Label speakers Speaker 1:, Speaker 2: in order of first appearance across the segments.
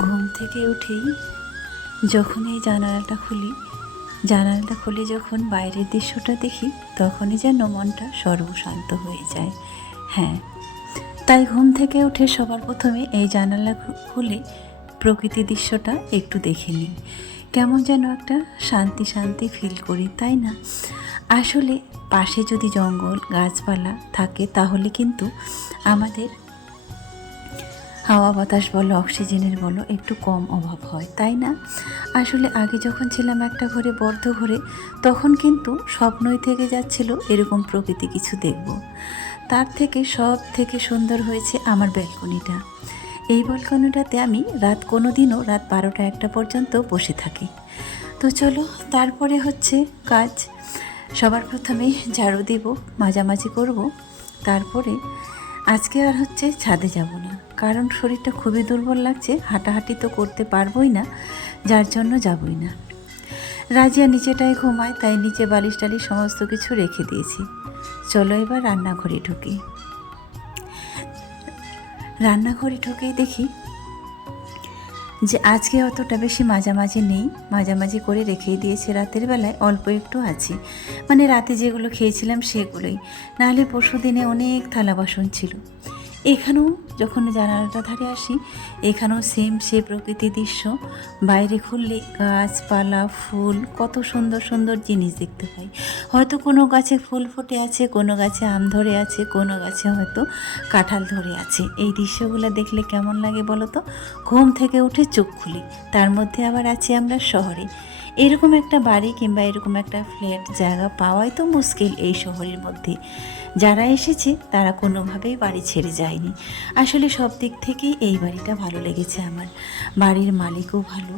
Speaker 1: ঘুম থেকে উঠেই যখন এই জানালাটা খুলি, জানালাটা খুলে যখন বাইরের দৃশ্যটা দেখি, তখনই যেন মনটা সর্বশান্ত হয়ে যায়। হ্যাঁ তাই ঘুম থেকে উঠে সবার প্রথমে এই জানালা খুলে প্রকৃতি দৃশ্যটা একটু দেখে নিই। কেমন যেন একটা শান্তি শান্তি ফিল করি, তাই না? আসলে পাশে যদি জঙ্গল গাছপালা থাকে, তাহলে কিন্তু আমাদের হাওয়া বাতাস বলো, অক্সিজেনের বলো, একটু কম অভাব হয়, তাই না? আসলে আগে যখন ছিলাম একটা ঘরে, বদ্ধ ঘরে, তখন কিন্তু স্বপ্নই থেকে যাচ্ছিল এরকম প্রকৃতি কিছু দেখব। তার থেকে সব থেকে সুন্দর হয়েছে আমার ব্যালকনিটা। এই ব্যালকনিটাতে আমি রাত কোনো দিনও রাত বারোটা একটা পর্যন্ত বসে থাকি। তো চলো, তারপরে হচ্ছে কাজ। সবার প্রথমে ঝাড়ু দিব, মাঝামাঝি করব, তারপরে আজকে আর হচ্ছে ছাদে যাব না। কারণ শরীরটা খুবই দুর্বল লাগছে, হাঁটাহাঁটি তো করতে পারবোই না, যার জন্য যাবই না। রাজিয়া নিচেটায় ঘুমায়, তাই নিচে বালিশ টালিশ সমস্ত কিছু রেখে দিয়েছি। চলো এবার রান্নাঘরে ঢুকি। রান্নাঘরে ঢুকেই দেখি যে আজকে অতটা বেশি মাঝামাঝি নেই, মাঝামাঝি করে রেখেই দিয়েছে রাতের বেলায় অল্প একটু আছে। মানে রাতে যেগুলো খেয়েছিলাম সেগুলোই। নাহলে পরশু দিনে অনেক থালা বাসন ছিল। এখানেও যখন জানালাটা ধারে আসি, এখানেও সেম সে প্রকৃতি দৃশ্য। বাইরে খুললে গাছপালা, ফুল, কত সুন্দর সুন্দর জিনিস দেখতে পাই। হয়তো কোনো গাছে ফুল ফুটে আছে, কোনো গাছে আম ধরে আছে, কোনো গাছে হয়তো কাঁঠাল ধরে আছে। এই দৃশ্যগুলো দেখলে কেমন লাগে বলো তো? ঘুম থেকে উঠে চোখ খুলি। তার মধ্যে আবার আছি আমরা শহরে। এরকম একটা বাড়ি কিংবা এরকম একটা ফ্ল্যাট জায়গা পাওয়াই তো মুশকিল এই শহরের মধ্যে। যারা এসেছে, তারা কোনোভাবেই বাড়ি ছেড়ে যায়নি। আসলে সব দিক থেকেই এই বাড়িটা ভালো লেগেছে আমার। বাড়ির মালিকও ভালো।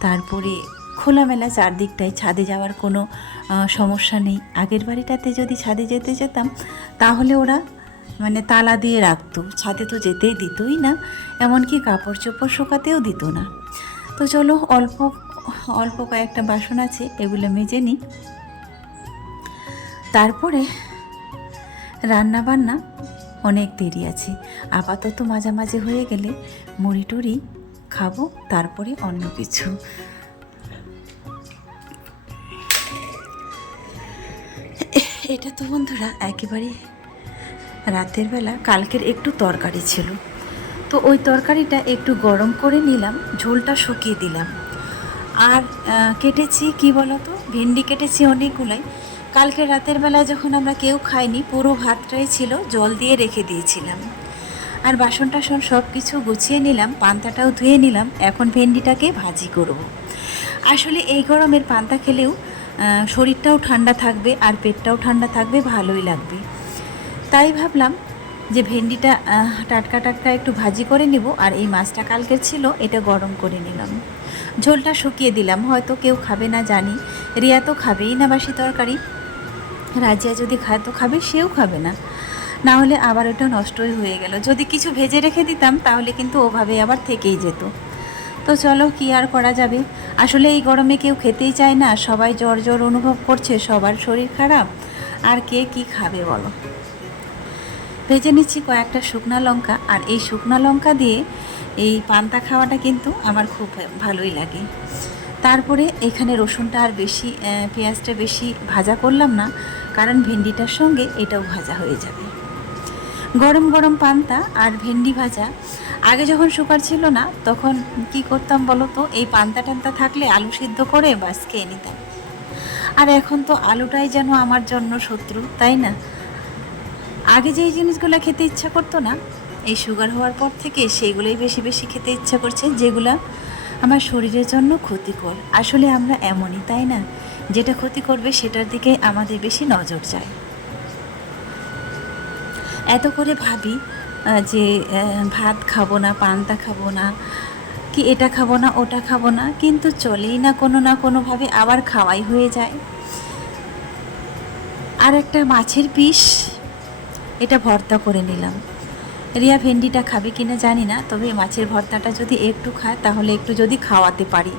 Speaker 1: তারপরে খোলামেলা চারদিকটায় ছাদে যাওয়ার কোনো সমস্যা নেই। আগের বাড়িটাতে যদি ছাদে যেতে যেতাম, তাহলে ওরা মানে তালা দিয়ে রাখতো। ছাদে তো যেতেই দিতই না, এমনকি কাপড় চোপড় শুকাতেও দিত না। তো চলো অল্প অল্প কয়েকটা বাসন আছে, এগুলো মেজে নিই। তারপরে রান্না বান্না অনেক দেরি আছে। আপাতত মাঝামাঝি হয়ে গেলে মুড়ি টুড়ি খাব, তারপরে অন্য কিছু। এটা তো বন্ধুরা একেবারে রাতের বেলা, কালকের একটু তরকারি ছিল। তো ওই তরকারিটা একটু গরম করে নিলাম, ঝোলটা শুকিয়ে দিলাম। আর কেটেছি, কি বলতো? ভেন্ডি কেটেছি অনেকগুলাই। কালকে রাতের বেলা যখন আমরা কেউ খাইনি, পুরো ভাতটাই ছিল, জল দিয়ে রেখে দিয়েছিলাম। আর বাসন টাসন সব কিছু গুছিয়ে নিলাম, পান্তাটাও ধুয়ে নিলাম, এখন ভেন্ডিটাকে ভাজি করব। আসলে এই গরমের পান্তা খেলেও শরীরটাও ঠান্ডা থাকবে আর পেটটাও ঠান্ডা থাকবে, ভালোই লাগবে। তাই ভাবলাম যে ভেন্ডিটা টাটকা টাটকা একটু ভাজি করে নিব, আর এই মাছটা কালকের ছিল, এটা গরম করে নিলাম। ঝোলটা শুকিয়ে দিলাম, হয়তো কেউ খাবে না, জানি। রিয়া তো খাবেই না বাসি তরকারি। রাজিয়া যদি খায়, তো খাবে, সেও খাবে না। না হলে আবার ওটা নষ্টই হয়ে গেল। যদি কিছু ভেজে রেখে দিতাম, তাহলে কিন্তু ওভাবে আবার থেকেই যেত। তো চলো, কি আর করা যাবে? আসলে এই গরমে কেউ খেতেই চায় না, সবাই জ্বর জ্বর অনুভব করছে, সবার শরীর খারাপ। আর কে কি খাবে বলো? ভেজে নিচ্ছি কয়েকটা শুকনা লঙ্কা আর এই শুকনা লঙ্কা দিয়ে এই পান্তা খাওয়াটা কিন্তু আমার খুব ভালোই লাগে। তারপরে এখানে রসুনটা আর বেশি পেঁয়াজটা বেশি ভাজা করলাম না, কারণ ভেন্ডিটার সঙ্গে এটাও ভাজা হয়ে যাবে। গরম গরম পান্তা আর ভেন্ডি ভাজা, আগে যখন সুগার ছিল না, তখন কি করতাম বলো তো, এই পান্তা টান্তা থাকলে আলু সিদ্ধ করে বাস খেয়ে নিতাম। আর এখন তো আলুটাই যেন আমার জন্য শত্রু, তাই না? আগে যেই জিনিসগুলো খেতে ইচ্ছা করতো না, এই সুগার হওয়ার পর থেকে সেইগুলোই বেশি বেশি খেতে ইচ্ছা করছে, যেগুলো আমার শরীরের জন্য ক্ষতিকর। আসলে আমরা এমনই, তাই না? যেটা ক্ষতি করবে সেটার দিকে আমাদের বেশি নজর যায়। এত করে ভাবি যে ভাত খাব না, পান্তা খাব না, কি এটা খাব না, ওটা খাব না, কিন্তু চলেই না কোনো না কোনোভাবে আবার খাওয়াই হয়ে যায়। আর একটা মাছের পিস এটা ভর্তা করে নিলাম। রিয়া ভেন্ডিটা খাবে কিনা জানি না, তবে মাছের ভর্তাটা যদি একটু খায়, তাহলে একটু যদি খাওয়াতে পারি।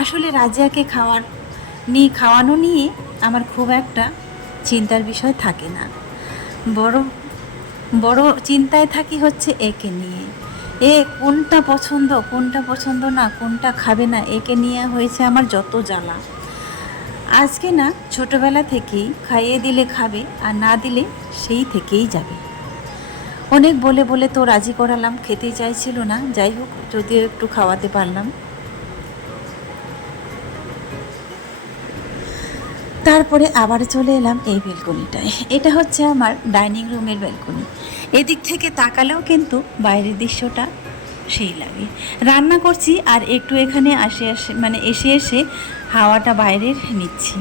Speaker 1: আসলে রাজিয়াকে খাওয়ার নিয়ে খাওয়ানো নিয়ে আমার খুব একটা চিন্তার বিষয় থাকে না। বড় বড় চিন্তায় থাকি হচ্ছে একে নিয়ে। এ কোনটা পছন্দ কোনটা পছন্দ না, কোনটা খাবে না, একে নিয়ে হয়েছে আমার যত জ্বালা। আজকে না ছোটবেলা থেকেই খাইয়ে দিলে খাবে আর না দিলে সেই থেকেই যাবে। অনেক বলে বলে তো রাজি করালাম, খেতে চাইছিল না। যাই হোক, যদিও একটু খাওয়াতে পারলাম। তারপরে আবার চলে এলাম এই বেলকনিটায়। এটা হচ্ছে আমার ডাইনিং রুমের বেলকনি। এদিক থেকে তাকালেও কিন্তু বাইরের দৃশ্যটা সেই লাগে। রান্না করছি আর একটু এখানে আসে আসে মানে এসে এসে হাওয়াটা বাইরের নিচ্ছি।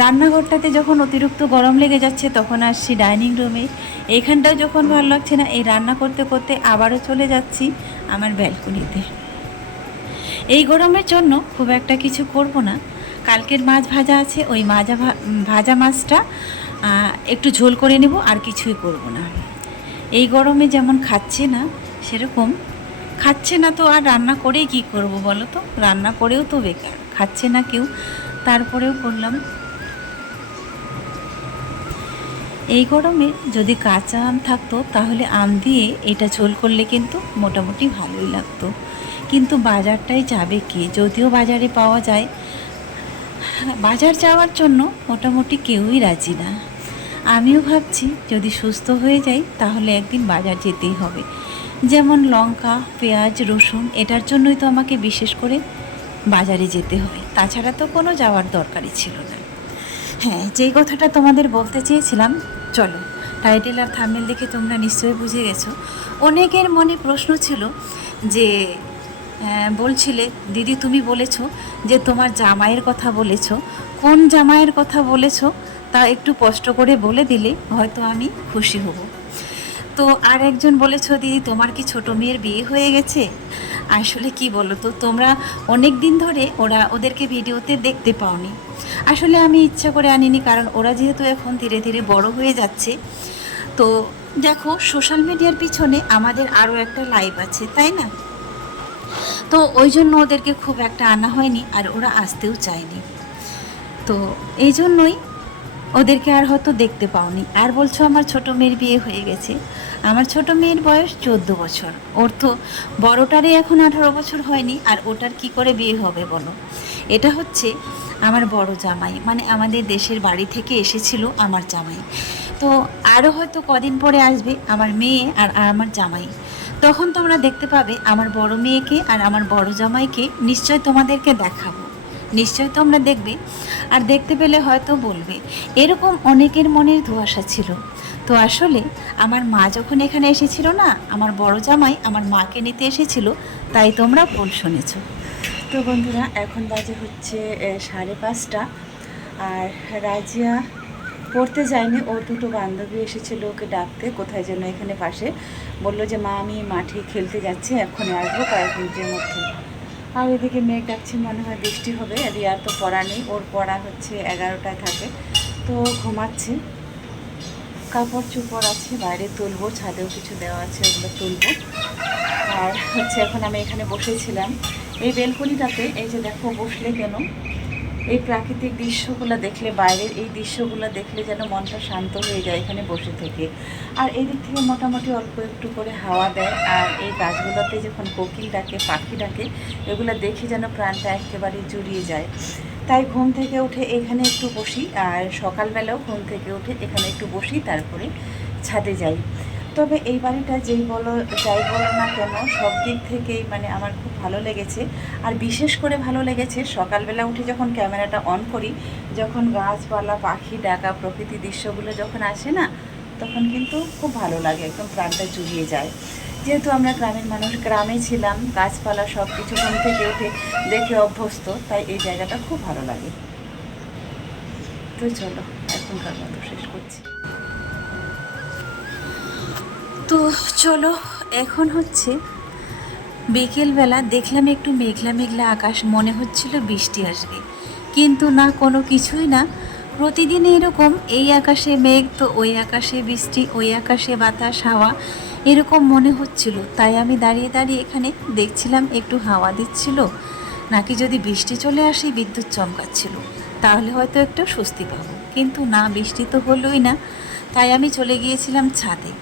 Speaker 1: রান্নাঘরটাতে যখন অতিরিক্ত গরম লেগে যাচ্ছে তখন আসছি ডাইনিং রুমে। এইখানটাও যখন ভালো লাগছে না, এই রান্না করতে করতে আবারও চলে যাচ্ছি আমার ব্যালকনিতে। এই গরমের জন্য খুব একটা কিছু করব না। কালকের মাছ ভাজা আছে, ওই মাজা ভাজা মাছটা একটু ঝোল করে নেব আর কিছুই করব না। এই গরমে যেমন খাচ্ছে না, সেরকম খাচ্ছে না তো আর রান্না করেই কি করব বলো তো? রান্না করেও তো বেকার। খাচ্ছে না কেউ। তারপরেও করলাম। এই গরমে যদি কাঁচা আম থাকতো, তাহলে আম দিয়ে এটা ঝোল করলে কিন্তু মোটামুটি ভালোই লাগতো। কিন্তু বাজারটাই যাবে কে? যদিও বাজারে পাওয়া যায়। বাজার যাওয়ার জন্য মোটামুটি কেউই রাজি না। আমিও ভাবছি যদি সুস্থ হয়ে যাই, তাহলে একদিন বাজার যেতেই হবে। যেমন লঙ্কা, পেঁয়াজ, রসুন, এটার জন্যই তো আমাকে বিশেষ করে বাজারে যেতে হবে। তাছাড়া তো কোনো যাওয়ার দরকারই ছিল না। হ্যাঁ যেই কথাটা তোমাদের বলতে চেয়েছিলাম, চলো, টাইটেল আর থামেল দেখে তোমরা নিশ্চয়ই বুঝে গেছো। অনেকের মনে প্রশ্ন ছিল যে বলছিলে, দিদি, তুমি বলেছ যে তোমার জামাইয়ের কথা বলেছ। কোন জামাইয়ের কথা বলেছ? তা একটু কষ্ট করে বলে দিলে হয়তো আমি খুশি হব। তো আর একজন বলেছ, দিদি, তোমার কি ছোট মেয়ের বিয়ে হয়ে গেছে? আসলে কি বলো তো তোমরা অনেক দিন ধরে ওরা ওদেরকে ভিডিওতে দেখতে পাওনি। আসলে আমি ইচ্ছা করে আনিনি, কারণ ওরা যেহেতু এখন ধীরে ধীরে বড় হয়ে যাচ্ছে। তো দেখো, সোশ্যাল মিডিয়ার পিছনে আমাদের আরও একটা লাইভ আছে, তাই না? তো ওই জন্য ওদেরকে খুব একটা আনা হয়নি, আর ওরা আসতেও চায়নি। তো এই জন্যই ওদেরকে আর হয়তো দেখতে পাওনি। আর বলছো আমার ছোট মেয়ের বিয়ে হয়ে গেছে। আমার ছোট মেয়ের বয়স চোদ্দ বছর। ওর তো বড়টারই এখন আঠারো বছর হয়নি, আর ওটার কি করে বিয়ে হবে বলো? এটা হচ্ছে আমার বড় জামাই মানে আমাদের দেশের বাড়ি থেকে এসেছিল আমার জামাই। তো আরও হয়তো কদিন পরে আসবে আমার মেয়ে আর আমার জামাই। তখন তোমরা দেখতে পাবে আমার বড় মেয়েকে আর আমার বড় জামাইকে নিশ্চয় তোমাদেরকে দেখাবো। নিশ্চয় তোমরা দেখবে। আর দেখতে পেলে হয়তো বলবে, এরকম অনেকের মনের ধোয়াশা ছিল। তো আসলে আমার মা যখন এখানে এসেছিল না, আমার বড় জামাই আমার মাকে নিতে এসেছিল, তাই তোমরা ভুল শুনেছ। তো বন্ধুরা, এখন বাজে হচ্ছে সাড়ে পাঁচটা। আর রাজিয়া পড়তে যায়নি ওর দুটো বান্ধবী এসেছিল ওকে ডাকতে, কোথায় যেন এখানে পাশে। বলল যে, মা, আমি মাঠে খেলতে যাচ্ছি এখন আসব কয়েক মিনিটের মধ্যে। আর এদিকে মেঘ ডাকছে, মনে হয় বৃষ্টি হবে। রিয়ার তো পড়া নেই, ওর পড়া হচ্ছে এগারোটায় থাকে। তো ঘুমাচ্ছে। কাপড় চুপড় আছে, বাইরে তুলবো, ছাদেও কিছু দেওয়া আছে, ওগুলো তুলবো। আর হচ্ছে এখন আমি এখানে বসেছিলাম। এই বেলকনিটাতে, এই যে দেখো, বসলে কেন? এই প্রাকৃতিক দৃশ্যগুলো দেখলে, বাইরের এই দৃশ্যগুলো দেখলে যেন মনটা শান্ত হয়ে যায় এখানে বসে থেকে। আর এই দিক থেকে মোটামুটি অল্প একটু করে হাওয়া দেয়, আর এই গাছগুলোতে যখন কোকিল ডাকে, পাখি ডাকে, এগুলো দেখে যেন প্রাণটা একেবারে জুড়িয়ে যায়। তাই ঘুম থেকে উঠে এখানে একটু বসি, আর সকালবেলাও ঘুম থেকে উঠে এখানে একটু বসি, তারপরে ছাদে যাই। তবে এই বাড়িটা যেই বলো, যাই বলো না কেন, সব দিক থেকেই মানে আমার খুব ভালো লেগেছে। আর বিশেষ করে ভালো লেগেছে, সকালবেলা উঠে যখন ক্যামেরাটা অন করি, যখন গাছপালা, পাখি, ডাকা, প্রকৃতি দৃশ্যগুলো যখন আসে না, তখন কিন্তু খুব ভালো লাগে, একদম প্রাণটা জুড়িয়ে যায়। যেহেতু আমরা গ্রামের মানুষ, গ্রামে ছিলাম, গাছপালা সব কিছু ঘুম থেকে উঠে দেখে অভ্যস্ত, তাই এই জায়গাটা খুব ভালো লাগে। তো চলো, এখনকার মতো শেষ করছি। তো চলো, এখন হচ্ছে বিকেলবেলা দেখলাম একটু মেঘলা মেঘলা আকাশ, মনে হচ্ছিল বৃষ্টি আসবে। কিন্তু না, কোনো কিছুই না। প্রতিদিন এরকম, এই আকাশে মেঘ, তো ওই আকাশে বৃষ্টি, ওই আকাশে বাতাস, হাওয়া, এরকম মনে হচ্ছিল। তাই আমি দাঁড়িয়ে দাঁড়িয়ে এখানে দেখছিলাম, একটু হাওয়া দিচ্ছিল। নাকি যদি বৃষ্টি চলে আসে, বিদ্যুৎ চমকাচ্ছিল। তাহলে হয়তো একটু স্বস্তি পাবো। কিন্তু না, বৃষ্টি তো হলোই না। তাই আমি চলে গিয়েছিলাম ছাদে।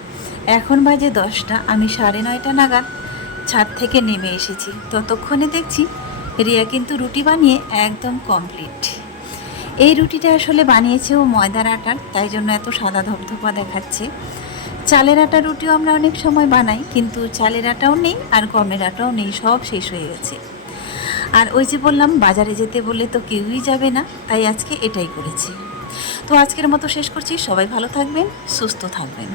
Speaker 1: এখন বাজে দশটা, আমি সাড়ে নয়টা নাগাদ ছাদ থেকে নেমে এসেছি। ততক্ষণে দেখছি রিয়া কিন্তু রুটি বানিয়ে একদম কমপ্লিট এই রুটিটা আসলে বানিয়েছে ও ময়দার আটার, তাই জন্য এত সাদা ধপধপা দেখাচ্ছে। চালের আটা রুটিও আমরা অনেক সময় বানাই, কিন্তু চালের আটাও নেই আর গমের আটাও নেই, সব শেষ হয়ে গেছে। আর ওই যে বললাম, বাজারে যেতে বললে তো কেউই যাবে না, তাই আজকে এটাই করেছি। তো আজকের মতো শেষ করছি, সবাই ভালো থাকবেন, সুস্থ থাকবেন।